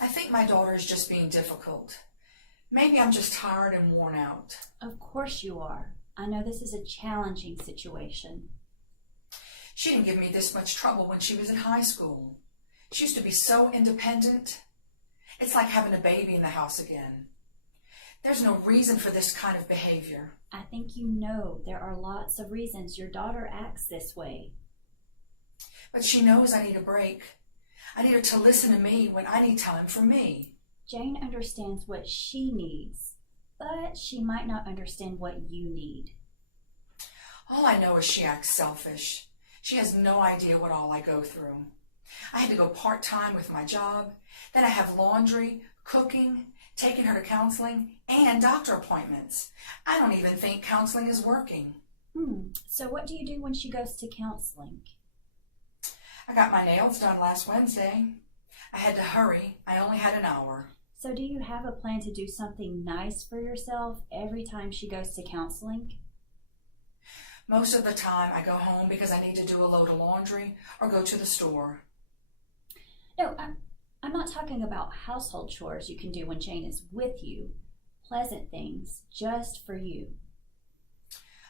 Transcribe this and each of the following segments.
I think my daughter is just being difficult. Maybe I'm just tired and worn out. Of course you are. I know this is a challenging situation. She didn't give me this much trouble when she was in high school. She used to be so independent. It's like having a baby in the house again. There's no reason for this kind of behavior. I think you know there are lots of reasons your daughter acts this way. But she knows I need a break. I need her to listen to me when I need time for me. Jane understands what she needs, but she might not understand what you need. All I know is she acts selfish. She has no idea what all I go through. I had to go part-time with my job. Then I have laundry, cooking, taking her to counseling, and doctor appointments. I don't even think counseling is working. So what do you do when she goes to counseling? I got my nails done last Wednesday. I had to hurry. I only had an hour. So do you have a plan to do something nice for yourself every time she goes to counseling? Most of the time I go home because I need to do a load of laundry or go to the store. No, I'm not talking about household chores you can do when Jane is with you. Pleasant things just for you.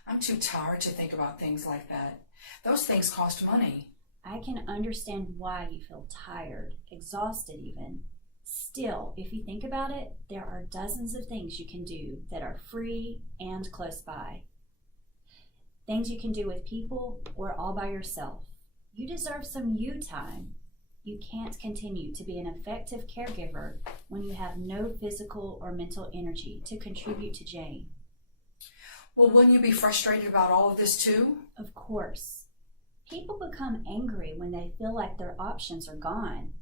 I'm too tired to think about things like that. Those things cost money. I can understand why you feel tired, exhausted even. Still, if you think about it, there are dozens of things you can do that are free and close by. Things you can do with people or all by yourself. You deserve some you time. You can't continue to be an effective caregiver when you have no physical or mental energy to contribute to Jane. Well, wouldn't you be frustrated about all of this too? Of course. People become angry when they feel like their options are gone.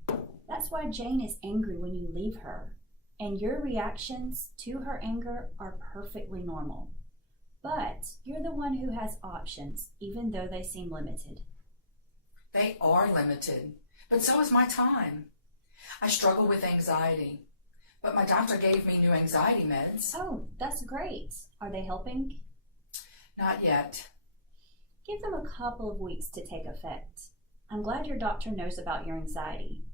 That's why Jane is angry when you leave her. And your reactions to her anger are perfectly normal. But you're the one who has options, even though they seem limited. They are limited, but so is my time. I struggle with anxiety, but my doctor gave me new anxiety meds. Oh, that's great. Are they helping? Not yet. Give them a couple of weeks to take effect. I'm glad your doctor knows about your anxiety.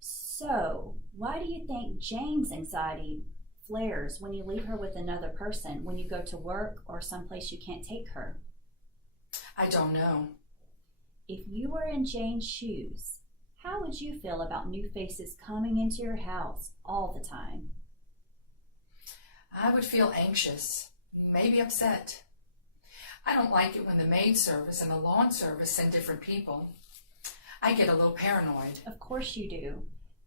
So, why do you think Jane's anxiety flares when you leave her with another person, when you go to work or someplace you can't take her? I don't know. If you were in Jane's shoes, how would you feel about new faces coming into your house all the time? I would feel anxious, maybe upset. I don't like it when the maid service and the lawn service send different people. I get a little paranoid. Of course you do.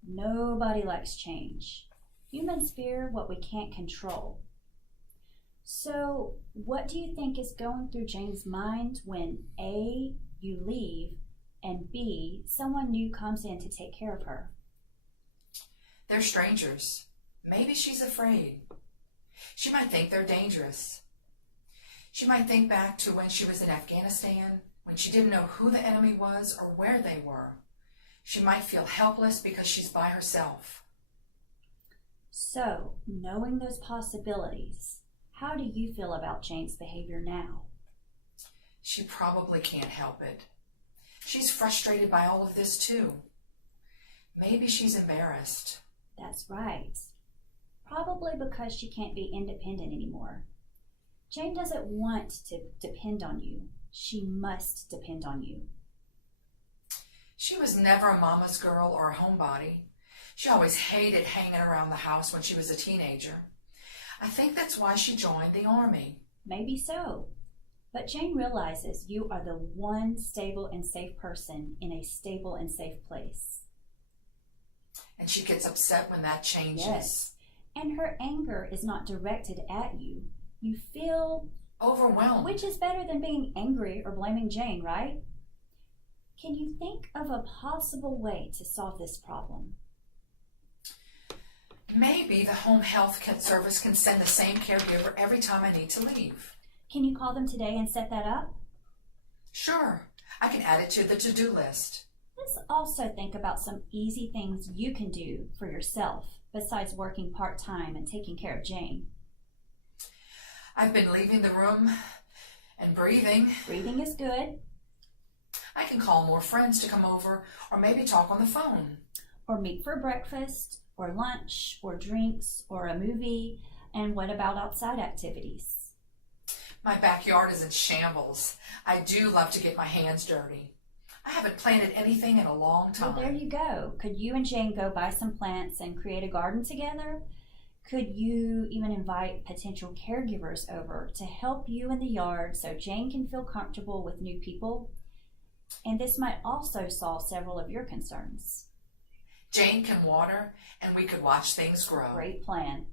Nobody likes change. Humans fear what we can't control. So, what do you think is going through Jane's mind when A, you leave, and B, someone new comes in to take care of her? They're strangers. Maybe she's afraid. She might think they're dangerous. She might think back to when she was in Afghanistan, when she didn't know who the enemy was or where they were. She might feel helpless because she's by herself. So, knowing those possibilities, how do you feel about Jane's behavior now? She probably can't help it. She's frustrated by all of this too. Maybe she's embarrassed. That's right. Probably because she can't be independent anymore. Jane doesn't want to depend on you. She must depend on you. She was never a mama's girl or a homebody. She always hated hanging around the house when she was a teenager. I think that's why she joined the Army. Maybe so. But Jane realizes you are the one stable and safe person in a stable and safe place. And she gets upset when that changes. Yes. And her anger is not directed at you. You feel overwhelmed. Which is better than being angry or blaming Jane, right? Can you think of a possible way to solve this problem? Maybe the home health service can send the same caregiver every time I need to leave. Can you call them today and set that up? Sure. I can add it to the to-do list. Let's also think about some easy things you can do for yourself besides working part-time and taking care of Jane. I've been leaving the room and breathing. Breathing is good. I can call more friends to come over or maybe talk on the phone. Or meet for breakfast, or lunch, or drinks, or a movie. And what about outside activities? My backyard is in shambles. I do love to get my hands dirty. I haven't planted anything in a long time. Well, there you go. Could you and Jane go buy some plants and create a garden together? Could you even invite potential caregivers over to help you in the yard so Jane can feel comfortable with new people? And this might also solve several of your concerns. Jane can water, and we could watch things grow. Great plan.